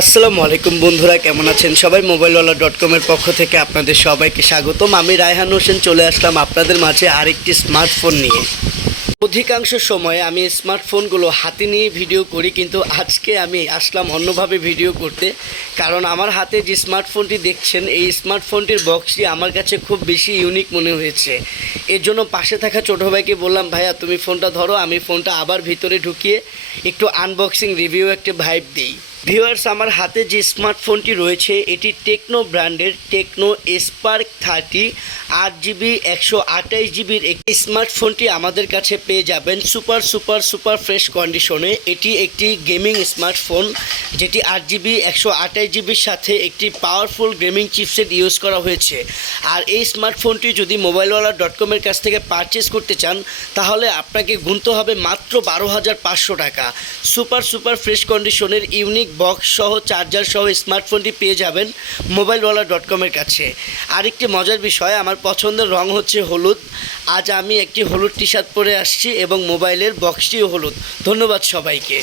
আসসালামু আলাইকুম বন্ধুরা, কেমন আছেন সবাই? মোবাইলওয়ালা.com-এর পক্ষ থেকে আপনাদের সবাইকে স্বাগতম। আমি রায়হান হোসেন চলে আসলাম আপনাদের মাঝে আরেকটি স্মার্টফোন নিয়ে। অধিকাংশ সময় আমি স্মার্টফোনগুলো হাতে নিয়ে ভিডিও করি, কিন্তু আজকে আমি আসলাম অন্যভাবে ভিডিও করতে। কারণ আমার হাতে যে স্মার্টফোনটি দেখছেন, এই স্মার্টফোনটির বক্সটি আমার কাছে খুব বেশি ইউনিক মনে হয়েছে। এর জন্য পাশে থাকা ছোটো ভাইকে বললাম, ভাইয়া তুমি ফোনটা ধরো, আমি ফোনটা আবার ভিতরে ঢুকিয়ে একটু আনবক্সিং রিভিউ একটা ভাইব দিই। ভিউয়ার্স, আমার হাতে যে স্মার্টফোনটি রয়েছে এটি টেকনো ব্র্যান্ডের টেকনো স্পার্ক 30 8GB 128GBর একটি স্মার্টফোনটি আমাদের কাছে পেয়ে যাবেন সুপার ফ্রেশ কন্ডিশনে। এটি একটি গেমিং স্মার্টফোন, যেটি 8GB 128GBর সাথে একটি পাওয়ারফুল গেমিং চিপসেট ইউজ করা হয়েছে। আর এই স্মার্টফোনটি যদি মোবাইলওয়ালা.com-এর কাছ থেকে পারচেস করতে চান, তাহলে আপনাকে গুনতে হবে মাত্র 12,500 টাকা। সুপার ফ্রেশ কন্ডিশনের ইউনিক বক্স সহ চার্জার সহ স্মার্টফোনটি পেয়ে যাবেন মোবাইলওয়ালা.com-এর কাছে। আরেকটি মজার বিষয়, আমার পছন্দের রং হচ্ছে হলুদ। আজ আমি একটি হলুদ টি শার্ট পরে আসছি এবং মোবাইলের বক্সটিও হলুদ। ধন্যবাদ সবাইকে।